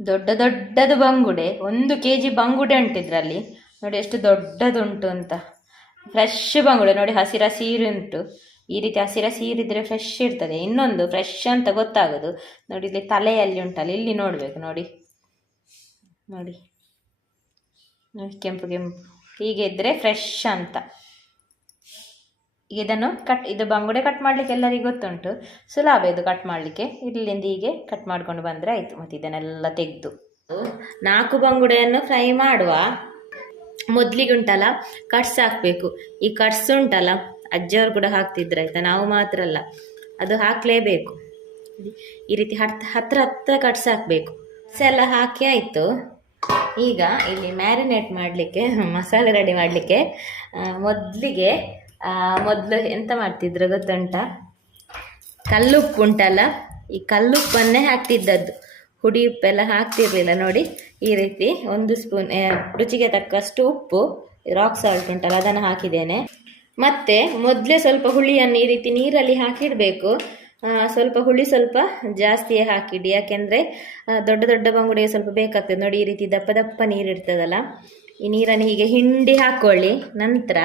ದೊಡ್ಡ ದೊಡ್ಡದು ಬಂಗುಡೆ, ಒಂದು ಕೆ ಜಿ ಬಂಗುಡೆ ಉಂಟು ಇದರಲ್ಲಿ. ನೋಡಿ ಎಷ್ಟು ದೊಡ್ಡದುಂಟು ಅಂತ. ಫ್ರೆಶ್ ಬಂಗುಡೆ, ನೋಡಿ ಹಸಿರ ಸೀರೆ ಉಂಟು ಈ ರೀತಿ ಹಸಿರ ಸೀರಿದ್ರೆ ಫ್ರೆಶ್ ಇರ್ತದೆ. ಇನ್ನೊಂದು ಫ್ರೆಶ್ ಅಂತ ಗೊತ್ತಾಗೋದು. ನೋಡಿ ಇಲ್ಲಿ ತಲೆಯಲ್ಲಿ ಉಂಟಲ್ಲ, ಇಲ್ಲಿ ನೋಡಬೇಕು, ನೋಡಿ. ನೋಡಿ. ಕೆಂಪು ಕೆಂಪು. ಹೀಗೆ ಇದ್ದರೆ ಫ್ರೆಶ್ ಅಂತ. ಇದನ್ನು ಕಟ್ ಇದು ಬಂಗುಡೆ ಕಟ್ ಮಾಡಲಿಕ್ಕೆ ಎಲ್ಲರಿಗೂ ಗೊತ್ತುಂಟು. ಸುಲಭ ಇದು ಕಟ್ ಮಾಡಲಿಕ್ಕೆ. ಇಲ್ಲಿಂದ ಹೀಗೆ ಕಟ್ ಮಾಡ್ಕೊಂಡು ಬಂದರೆ ಆಯಿತು. ಮತ್ತು ಇದನ್ನೆಲ್ಲ ತೆಗೆದು. ನಾಲ್ಕು ಬಂಗುಡೆಯನ್ನು ಫ್ರೈ ಮಾಡುವ. ಮೊದಲಿಗೆ ಉಂಟಲ್ಲ ಕಟ್ಸ್ ಹಾಕಬೇಕು. ಈ ಕಟ್ಸ್ ಉಂಟಲ್ಲ ಅಜ್ಜವ್ರು ಕೂಡ ಹಾಕ್ತಿದ್ರು ಆಯಿತಾ? ನಾವು ಮಾತ್ರ ಅಲ್ಲ. ಅದು ಹಾಕಲೇಬೇಕು. ಈ ರೀತಿ ಹತ್ತು ಹತ್ರ ಹತ್ರ ಕಟ್ಸ್ ಹಾಕಬೇಕು. ಎಲ್ಲ ಹಾಕಿ ಆಯಿತು. ಈಗ ಇಲ್ಲಿ ಮ್ಯಾರಿನೇಟ್ ಮಾಡಲಿಕ್ಕೆ, ಮಸಾಲೆ ರೆಡಿ ಮಾಡಲಿಕ್ಕೆ ಮೊದಲಿಗೆ ಮೊದಲು ಎಂತ ಮಾಡ್ತಿದ್ರು ಗೊತ್ತುಂಟ? ಕಲ್ಲುಪ್ಪು ಉಂಟಲ್ಲ? ಈ ಕಲ್ಲುಪ್ಪನ್ನೇ ಹಾಕ್ತಿದ್ದದ್ದು. ಹುಡಿ ಉಪ್ಪೆಲ್ಲ ಹಾಕ್ತಿರ್ಲಿಲ್ಲ ನೋಡಿ. ಈ ರೀತಿ ಒಂದು ಸ್ಪೂನ್ ರುಚಿಗೆ ತಕ್ಕಷ್ಟು ಉಪ್ಪು ರಾಕ್ ಸಾಲ್ಟ್ ಉಂಟಲ್ಲ, ಅದನ್ನು ಹಾಕಿದ್ದೇನೆ. ಮತ್ತೆ ಮೊದಲೇ ಸ್ವಲ್ಪ ಹುಳಿಯನ್ನು ಈ ರೀತಿ ನೀರಲ್ಲಿ ಹಾಕಿಡಬೇಕು. ಸ್ವಲ್ಪ ಹುಳಿ ಸ್ವಲ್ಪ ಜಾಸ್ತಿಯೇ ಹಾಕಿಡಿ. ಯಾಕೆಂದರೆ ದೊಡ್ಡ ದೊಡ್ಡ ಬಂಗುಡಿಗೆ ಸ್ವಲ್ಪ ಬೇಕಾಗ್ತದೆ. ನೋಡಿ, ಈ ರೀತಿ ದಪ್ಪ ದಪ್ಪ ನೀರು ಇರ್ತದಲ್ಲ ಈ ನೀರನ್ನು ಹೀಗೆ ಹಿಂಡಿ ಹಾಕ್ಕೊಳ್ಳಿ ನಂತರ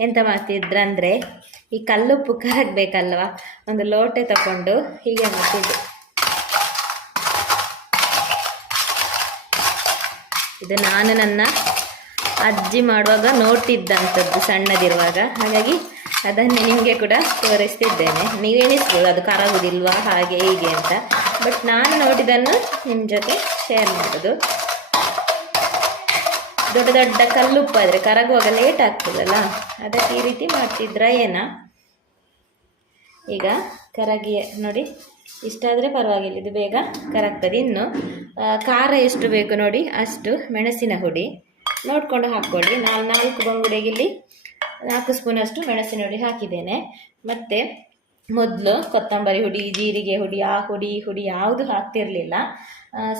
ಎಂತ ಮಾಡ್ತಿದ್ರಂದರೆ ಈ ಕಲ್ಲುಪ್ಪು ಕರಗಬೇಕಲ್ವ ಒಂದು ಲೋಟೆ ತಗೊಂಡು ಹೀಗೆ ಮಾಡ್ತಿದ್ದೆ. ಇದು ನಾನು ನನ್ನ ಅಜ್ಜಿ ಮಾಡುವಾಗ ನೋಡ್ತಿದ್ದಂಥದ್ದು, ಸಣ್ಣದಿರುವಾಗ. ಹಾಗಾಗಿ ಅದನ್ನೇ ನಿಮಗೆ ಕೂಡ ತೋರಿಸ್ತಿದ್ದೇನೆ. ನೀವೇನಿಸ್ಬೋದು, ಅದು ಕರಗುವುದಿಲ್ವಾ ಹಾಗೆ ಹೀಗೆ ಅಂತ. ಬಟ್ ನಾನು ನೋಡಿದ್ದನ್ನು ನಿಮ್ಮ ಜೊತೆ ಶೇರ್ ಮಾಡೋದು. ದೊಡ್ಡ ದೊಡ್ಡ ಕಲ್ಲುಪ್ಪಾದರೆ ಕರಗುವಾಗ ಲೇಟ್ ಆಗ್ತದಲ್ಲ? ಅದಕ್ಕೆ ಈ ರೀತಿ ಮಾಡ್ತಿದ್ರ ಏನ? ಈಗ ಕರಗಿ, ನೋಡಿ, ಇಷ್ಟಾದರೆ ಪರವಾಗಿಲ್ಲ, ಇದು ಬೇಗ ಕರಗ್ತದೆ. ಇನ್ನು ಖಾರ ಎಷ್ಟು ಬೇಕು ನೋಡಿ, ಅಷ್ಟು ಮೆಣಸಿನ ಹುಡಿ. ನೋಡಿಕೊಂಡು ಹಾಕ್ಕೊಳ್ಳಿ. ನಾನು ನಾಲ್ಕು ಬಂಗುಡೆಗಿಲ್ಲಿ ನಾಲ್ಕು ಸ್ಪೂನಷ್ಟು ಮೆಣಸಿನ ಹುಡಿ ಹಾಕಿದ್ದೇನೆ. ಮತ್ತು ಮೊದಲು ಕೊತ್ತಂಬರಿ ಹುಡಿ, ಜೀರಿಗೆ ಹುಡಿ, ಆ ಹುಡಿ ಹುಡಿ ಯಾವುದು ಹಾಕ್ತಿರಲಿಲ್ಲ.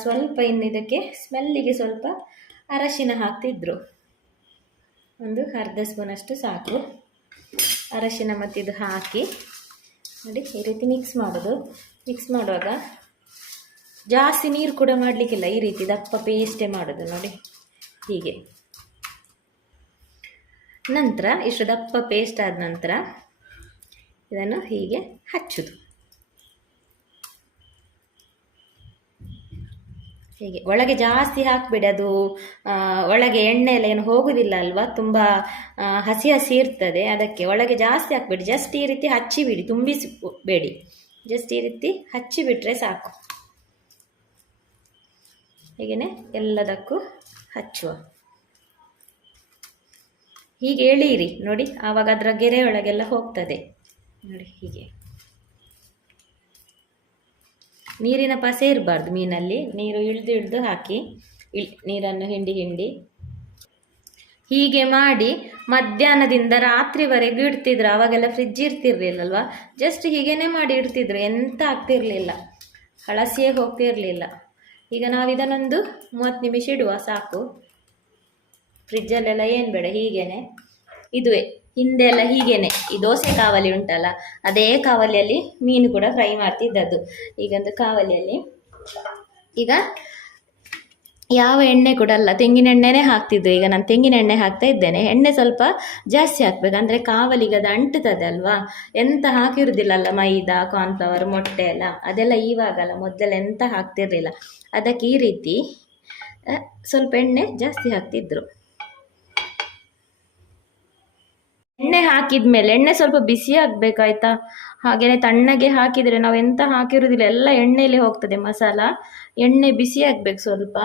ಸ್ವಲ್ಪ ಇನ್ನು ಇದಕ್ಕೆ ಸ್ಮೆಲ್ಲಿಗೆ ಸ್ವಲ್ಪ ಅರಶಿನ ಹಾಕ್ತಿದ್ರು. ಒಂದು ಅರ್ಧ ಸ್ಪೂನಷ್ಟು ಸಾಕು. ಅರಶಿನ ಮತ್ತು ಇದು ಹಾಕಿ. ನೋಡಿ, ಈ ರೀತಿ ಮಿಕ್ಸ್ ಮಾಡೋದು. ಮಿಕ್ಸ್ ಮಾಡುವಾಗ ಜಾಸ್ತಿ ನೀರು ಕೂಡ ಮಾಡಲಿಕ್ಕಿಲ್ಲ. ಈ ರೀತಿ ದಪ್ಪ ಪೇಸ್ಟೇ ಮಾಡೋದು ನೋಡಿ. ಹೀಗೆ. ನಂತರ ಇಷ್ಟು ದಪ್ಪ ಪೇಸ್ಟ್ ಆದ ನಂತರ ಇದನ್ನು ಹೀಗೆ ಹಚ್ಚುದು. ಹೀಗೆ. ಒಳಗೆ ಜಾಸ್ತಿ ಹಾಕಬೇಡಿ ಅದು ಒಳಗೆ ಎಣ್ಣೆ ಎಲ್ಲ ಏನು ಹೋಗುದಿಲ್ಲ ಅಲ್ವಾ? ತುಂಬ ಹಸಿ ಹಸಿ ಇರ್ತದೆ. ಅದಕ್ಕೆ ಒಳಗೆ ಜಾಸ್ತಿ ಹಾಕಬೇಡಿ. ಜಸ್ಟ್ ಈ ರೀತಿ ಹಚ್ಚಿಬಿಡಿ. ತುಂಬಿಸಿ ಬೇಡಿ ಜಸ್ಟ್ ಈ ರೀತಿ ಹಚ್ಚಿಬಿಟ್ರೆ ಸಾಕು. ಹೀಗೇನೆ ಎಲ್ಲದಕ್ಕೂ ಹಚ್ಚುವ. ಹೀಗೆ ಎಳೀರಿ ನೋಡಿ, ಆವಾಗ ಅದರ ಗೆರೆ ಒಳಗೆಲ್ಲ ಹೋಗ್ತದೆ. ನೋಡಿ, ಹೀಗೆ. ನೀರಿನ ಪಾಸೆ ಇರಬಾರ್ದು, ಮೀನಲ್ಲಿ ನೀರು ಇಳಿದು ಇಳಿದು ಹಾಕಿ, ಇಳ್, ನೀರನ್ನು ಹಿಂಡಿ ಹಿಂಡಿ. ಹೀಗೆ ಮಾಡಿ ಮಧ್ಯಾಹ್ನದಿಂದ ರಾತ್ರಿವರೆಗೂ ಇಡ್ತಿದ್ರು ಅವಾಗೆಲ್ಲ ಫ್ರಿಜ್ ಇರ್ತಿರ್ಲಿಲ್ಲಲ್ವ? ಜಸ್ಟ್ ಹೀಗೇನೆ ಮಾಡಿ ಇಡ್ತಿದ್ರು, ಎಂತ ಆಗ್ತಿರಲಿಲ್ಲ. ಹಳಸಿಯೇ ಹೋಗ್ತಿರಲಿಲ್ಲ. ಈಗ ನಾವು ಇದನ್ನೊಂದು ಮೂವತ್ತು ನಿಮಿಷ ಇಡುವ, ಸಾಕು. ಫ್ರಿಜ್ಜಲ್ಲೆಲ್ಲ ಏನು ಬೇಡ, ಹೀಗೇನೆ. ಇದುವೇ. ಹಿಂದೆ ಎಲ್ಲ ಹೀಗೇನೆ, ಈ ದೋಸೆ ಕಾವಲಿ ಉಂಟಲ್ಲ, ಅದೇ ಕಾವಲಿಯಲ್ಲಿ ಮೀನು ಕೂಡ ಫ್ರೈ ಮಾಡ್ತಿದ್ದದ್ದು. ಈಗೊಂದು ಕಾವಲಿಯಲ್ಲಿ. ಈಗ ಯಾವ ಎಣ್ಣೆ ಕೂಡ ಅಲ್ಲ, ತೆಂಗಿನ ಎಣ್ಣೆನೇ ಹಾಕ್ತಿದ್ದು. ಈಗ ನಾನು ತೆಂಗಿನ ಎಣ್ಣೆ ಹಾಕ್ತಾ ಇದ್ದೇನೆ. ಎಣ್ಣೆ ಸ್ವಲ್ಪ ಜಾಸ್ತಿ ಹಾಕ್ಬೇಕು, ಅಂದರೆ ಕಾವಲಿಗೆ ಅದು ಅಂಟುತ್ತದೆ ಅಲ್ವಾ? ಎಂತ ಹಾಕಿರುವುದಿಲ್ಲಲ್ಲ ಮೈದಾ ಕಾರ್ನ್ಫ್ಲವರ್ ಮೊಟ್ಟೆ ಎಲ್ಲ. ಅದೆಲ್ಲ ಈವಾಗಲ್ಲ, ಮೊದಲೆಲ್ಲ ಎಂತ ಹಾಕ್ತಿರ್ಲಿಲ್ಲ. ಅದಕ್ಕೆ ಈ ರೀತಿ ಸ್ವಲ್ಪ ಎಣ್ಣೆ ಜಾಸ್ತಿ ಹಾಕ್ತಿದ್ರು ಎಣ್ಣೆ ಹಾಕಿದ ಮೇಲೆ ಎಣ್ಣೆ ಸ್ವಲ್ಪ ಬಿಸಿ ಆಗಬೇಕಾಯ್ತಾ? ಹಾಗೆಯೇ ತಣ್ಣಗೆ ಹಾಕಿದರೆ ನಾವು ಎಂತ ಹಾಕಿರೋದಿಲ್ಲ, ಎಲ್ಲ ಎಣ್ಣೆಯಲ್ಲಿ ಹೋಗ್ತದೆ ಮಸಾಲ. ಎಣ್ಣೆ ಬಿಸಿ ಆಗಬೇಕು ಸ್ವಲ್ಪ.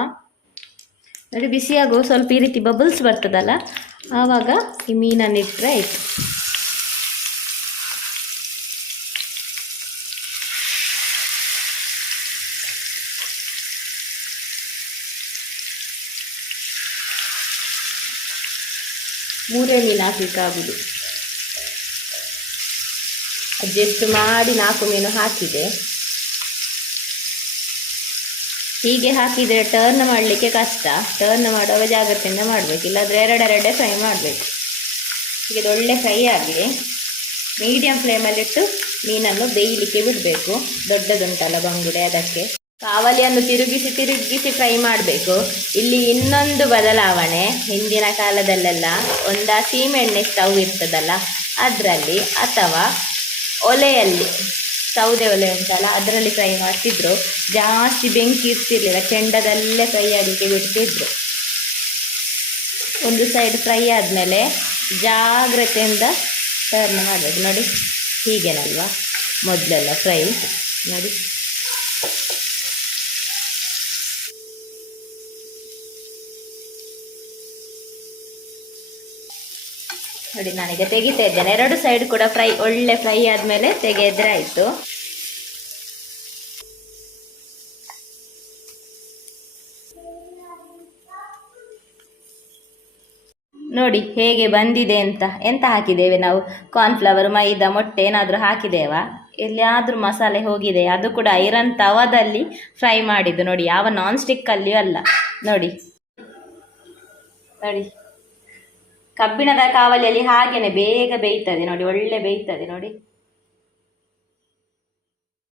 ನೋಡಿ ಬಿಸಿಯಾಗೋ ಸ್ವಲ್ಪ ಈ ರೀತಿ ಬಬಲ್ಸ್ ಬರ್ತದಲ್ಲ, ಆವಾಗ ಈ ಮೀನನ್ನು ಇಟ್ಟರೆ ಆಯಿತು. ಮೂರೇ ಮೀನು ಹಾಕಲಿಕ್ಕಾಗುದು ಅಡ್ಜಸ್ಟ್ ಮಾಡಿ ನಾಲ್ಕು ಮೀನು ಹಾಕಿದೆ. ಹೀಗೆ ಹಾಕಿದರೆ ಟರ್ನ್ ಮಾಡಲಿಕ್ಕೆ ಕಷ್ಟ. ಟರ್ನ್ ಮಾಡುವಾಗ ಜಾಗ್ರತೆಯಿಂದ ಮಾಡಬೇಕು, ಇಲ್ಲಾದರೆ ಎರಡೆರಡೆ ಫ್ರೈ ಮಾಡಬೇಕು. ಹೀಗೆ ಒಳ್ಳೆ ಫ್ರೈ ಆಗಲಿ ಮೀಡಿಯಂ ಫ್ಲೇಮಲ್ಲಿಟ್ಟು ಮೀನನ್ನು ಬೇಯಲಿಕ್ಕೆ ಬಿಡಬೇಕು. ದೊಡ್ಡದುಂಟಲ್ಲ ಬಂಗುಡೆ ಅದಕ್ಕೆ. ಕಾವಲಿಯನ್ನು ತಿರುಗಿಸಿ ತಿರುಗಿಸಿ ಫ್ರೈ ಮಾಡಬೇಕು. ಇಲ್ಲಿ ಇನ್ನೊಂದು ಬದಲಾವಣೆ ಹಿಂದಿನ ಕಾಲದಲ್ಲೆಲ್ಲ ಒಂದು ಸೀಮೆಎಣ್ಣೆ ಸ್ಟವ್ ಇರ್ತದಲ್ಲ, ಅದರಲ್ಲಿ ಅಥವಾ ಒಲೆಯಲ್ಲಿ ಸೌದೆ ಒಲೆ ಉಂಟಲ್ಲ, ಅದರಲ್ಲಿ ಫ್ರೈ ಮಾಡ್ತಿದ್ರು. ಜಾಸ್ತಿ ಬೆಂಕಿ ಇರ್ತಿರ್ಲಿಲ್ಲ ಕೆಂಡದಲ್ಲೇ ಫ್ರೈ ಆಗಲಿಕ್ಕೆ ಬಿಡ್ತಿದ್ರು. ಒಂದು ಸೈಡ್ ಫ್ರೈ ಆದಮೇಲೆ ಜಾಗ್ರತೆಯಿಂದ ಟರ್ನ್ ಮಾಡೋದು. ನೋಡಿ, ಹೀಗೇನಲ್ವಾ? ಮೊದಲೆಲ್ಲ ಫ್ರೈ ನೋಡಿ. ನೋಡಿ, ನಾನೀಗ ತೆಗಿತಾ ಇದ್ದೇನೆ. ಎರಡು ಸೈಡ್ ಕೂಡ ಫ್ರೈ ಒಳ್ಳೆ ಫ್ರೈ ಆದಮೇಲೆ ತೆಗೆದ್ರೆ ಆಯಿತು. ನೋಡಿ, ಹೇಗೆ ಬಂದಿದೆ ಅಂತ. ಎಂತ ಹಾಕಿದ್ದೇವೆ ನಾವು? ಕಾರ್ನ್ಫ್ಲವರ್ ಮೈದಾ, ಮೊಟ್ಟೆ ಏನಾದರೂ ಹಾಕಿದ್ದೇವಾ? ಎಲ್ಲಿಯಾದರೂ ಮಸಾಲೆ ಹೋಗಿದೆ. ಅದು ಕೂಡ ಐರನ್ ತವದಲ್ಲಿ ಫ್ರೈ ಮಾಡಿದ್ದು. ನೋಡಿ, ಯಾವ ನಾನ್ ಸ್ಟಿಕ್ಕಲ್ಲಿಯೂ ಅಲ್ಲ. ನೋಡಿ. ನೋಡಿ. ಕಬ್ಬಿಣದ ಕಾವಲಿಯಲ್ಲಿ ಹಾಗೇನೆ ಬೇಗ ಬೇಯ್ತದೆ ನೋಡಿ ಒಳ್ಳೆ ಬೇಯ್ತದೆ ನೋಡಿ.